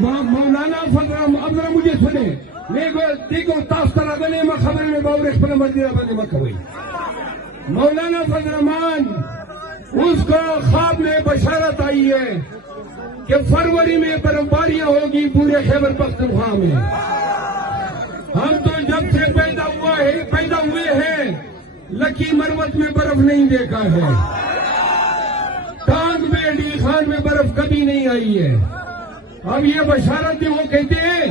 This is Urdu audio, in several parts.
مولانا فضل اب ذرا مجھے سنے دیکھو تاستر اگلے میں خبر میں باورخ پر مدینہ بنے مکوئی مولانا فضل الرحمان اس کو خواب میں بشارت آئی ہے کہ فروری میں برفباریاں ہوگی پورے خیبر پختونخوا میں. ہم تو جب سے پیدا ہوئے ہیں لکی مروت میں برف نہیں دیکھا ہے. ٹانگ میں ڈی خان میں برف کبھی نہیں آئی ہے. اب یہ بشارت وہ کہتے ہیں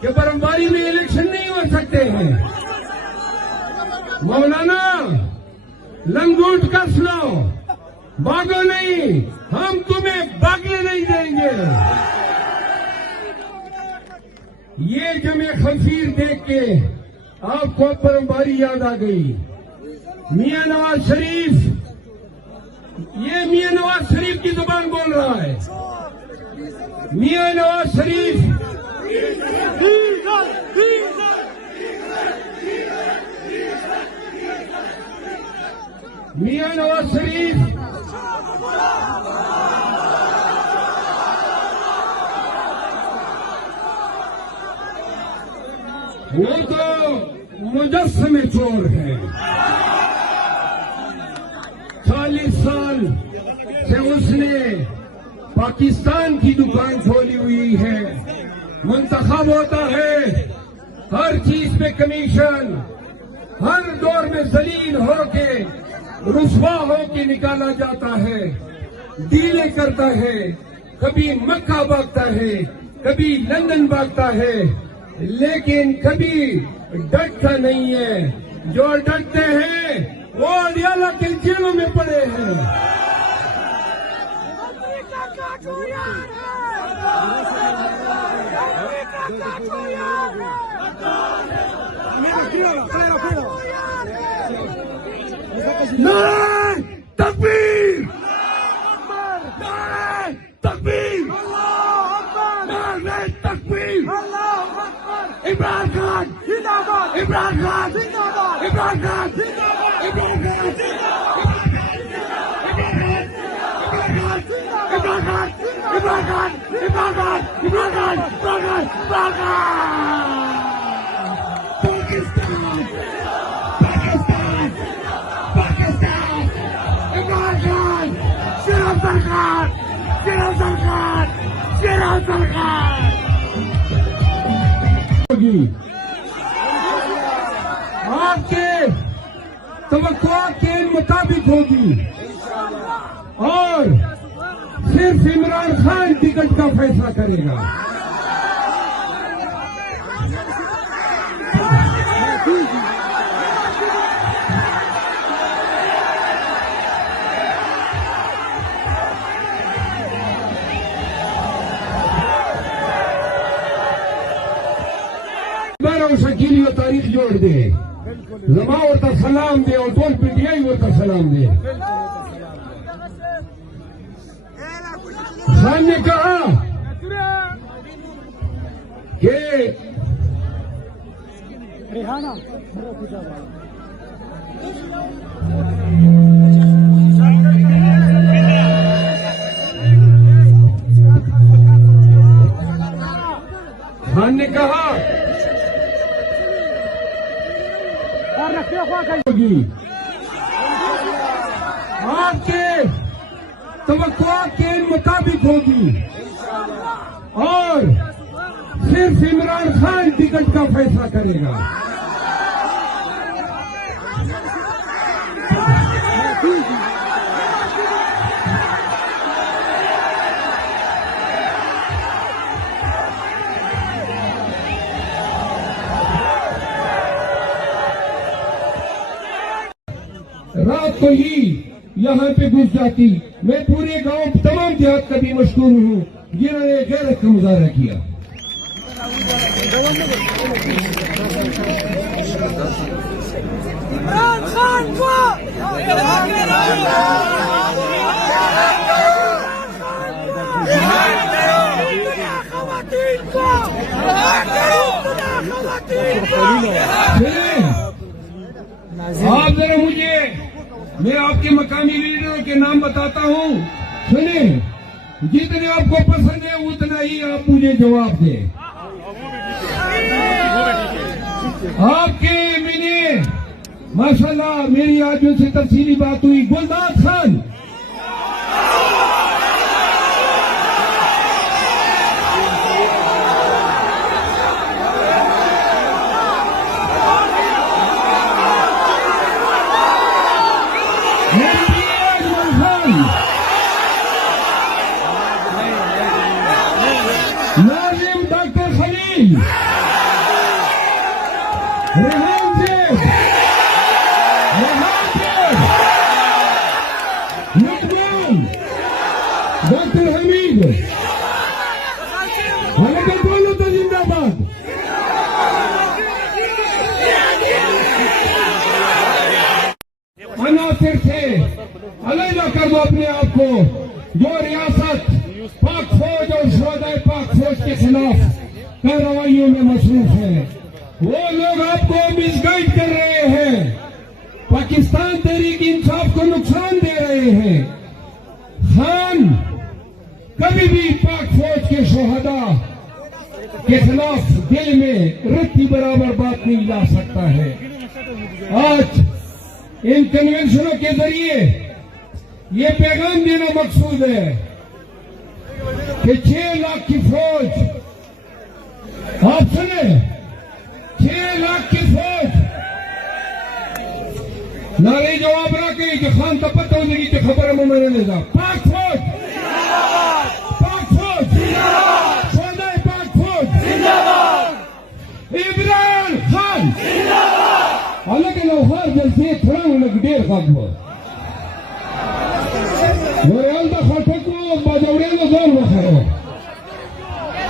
کہ برفباری میں الیکشن نہیں ہو سکتے ہیں. مولانا لنگوٹ کس لو بھاگو نہیں, ہم تمہیں بھاگنے نہیں دیں گے. یہ جمع خنزیر دیکھ کے آپ کو برفباری یاد آ گئی. میاں نواز شریف, یہ میاں نواز شریف کی زبان بول رہا ہے. میاں نواز شریف میاں نواز شریف وہ تو مجسمے چور ہیں. 40 سال سے اس نے پاکستان کی دکان کھولی ہوئی ہے. منتخب ہوتا ہے, ہر چیز پہ کمیشن, ہر دور میں ذلیل ہو کے رسوا ہو کے نکالا جاتا ہے. ڈیلیں کرتا ہے, کبھی مکہ بھاگتا ہے, کبھی لندن بھاگتا ہے, لیکن کبھی ڈٹتا نہیں ہے. جو ڈٹتے ہیں وہ اڈیالہ کے جیلوں میں پڑے ہیں. نعرہ تکبیر, نعرہ تکبیر, نعرہ تکبیر. عمران خان عمران خان عمران خان عمران آپ کے توقعات کے مطابق ہوگی اور صرف عمران خان ٹکٹ کا فیصلہ کرے گا. شکیلی و تاریخ جوڑ دے, زما ورطا سلام دے اور ٹول پی ٹی آئی ورطا سلام دے. خان نے کہا کہ خان نے کہا آپ کے توقعات کے مطابق ہوگی اور صرف عمران خان ٹکٹ کا فیصلہ کرے گا. رات کو ہی یہاں پہ گھس جاتی. میں پورے گاؤں تمام دیہات کا بھی مشکور ہوں جنہوں نے غیرت کا مظاہرہ کیا. آپ ذرا مجھے, میں آپ کے مقامی لیڈروں کے نام بتاتا ہوں, سنیں. جتنے آپ کو پسند ہے اتنا ہی آپ مجھے جواب دیں. آپ کے میں نے ماشاءاللہ میری آج ان سے تفصیلی بات ہوئی. گلداد خان ناظم ڈاکٹر خلیل ریحان زیب لقمان ڈاکٹر حمید حلقہ بولو تو زندہ باد. عناصر سے علیحدہ کر دو اپنے آپ کو. جو ریاست پاک فوج اور شہدائے پاک فوج کے خلاف کارروائیوں میں مصروف ہے وہ لوگ آپ کو مس گائیڈ کر رہے ہیں. پاکستان تحریک انصاف کو نقصان دے رہے ہیں. خان کبھی بھی پاک فوج کے شہداء کے خلاف دل میں رتی برابر بات نہیں لا سکتا ہے. آج ان کنونشنوں کے ذریعے یہ پیغام دینا مقصود ہے کہ 6 لاکھ کی فوج، آپ سنیں، 6 لاکھ کی فوج نعرے جواب رہا کہ خان کا پتہ ہونے کی خبر ہے میں نے کہا پاک فوج، پاک فوج، شہدائے پاک فوج، عمران خان حالانکہ لوہار جلسے تھوڑا انہیں دیر خواہ ہوا نوریال دا خاٹک کو باجوڑے میں زور بخارو.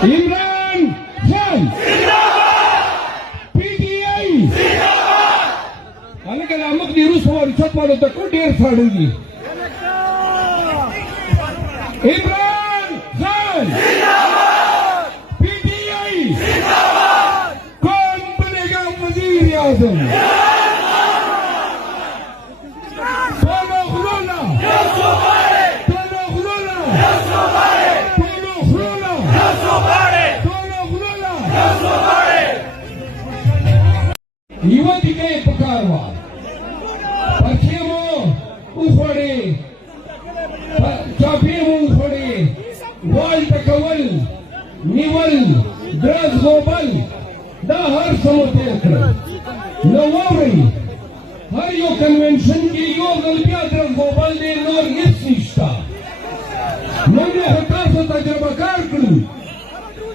Imran Khan P T I حالانکہ لامک دی روس ہماری چھت مارو تک کو دیر کھاڑو گی. عمران خان پی ٹی آئی کون بنے گا وزیر اعظم؟ یوتی کے پکاروا پرچیمو اخوڑے چاپیمو اخوڑے وال تکول نیول درز گوبل دا ہر سموتے اکر نووری ہر یو کنونشن کی یو غلبیہ درز گوبل دے نور اس نشتا. من نے خطاس و تجربہ کار کرو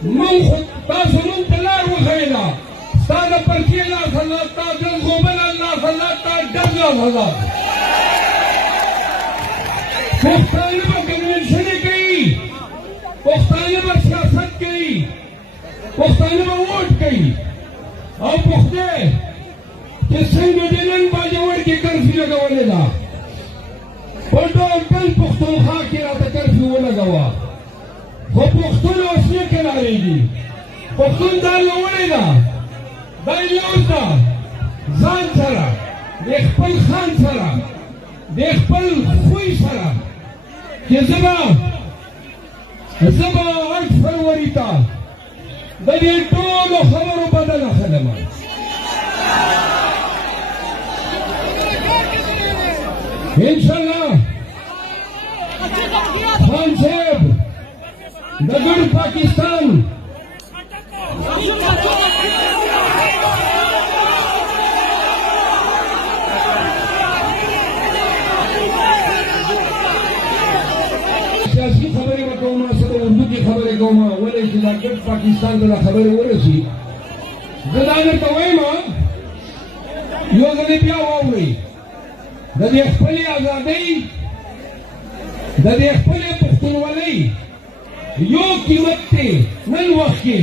من خطاس و من تلار و خیلہ ستادہ پرچی اللہ صلاح تا درز گوبل اللہ صلاح تا ڈرگا صلاح پختانی با کنونشن گئی، پختانی با سیاست گئی، پختانی با ووٹ گئی. اور پختے کہ سنگ دلن باجوڑ کی کرفیو لگوانے دا پڑھو کل پختون خواہ کی راتا کرفیو لگوا وہ پختون اسنے کرا رہی گی. پختون دا لوڑے دا دائی لوز دا زان سرا دیکھ پل خان سرا دیکھ پل خوی سرا کہ زبا 8 فروری تا دنیا طول و خبر و بدل خدمہ انشاءاللہ خان صاحب نگر پاکستان سیاسی خبری بکوما صدر اردو کی خبری کوما ولی نگر پاکستان دلا خبری ورسی زدانر توائیما یو زدی بیا واوری دادی اخپلی آزادی دادی اخپلی پختونوالی یو قیمت تے من وقت کے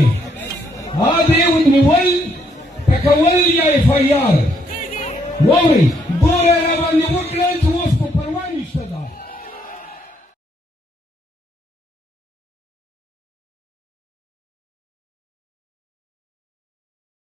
آدھے ادنیول تکول یا ایف آئی آر واوری دو رہا باندی وکلنس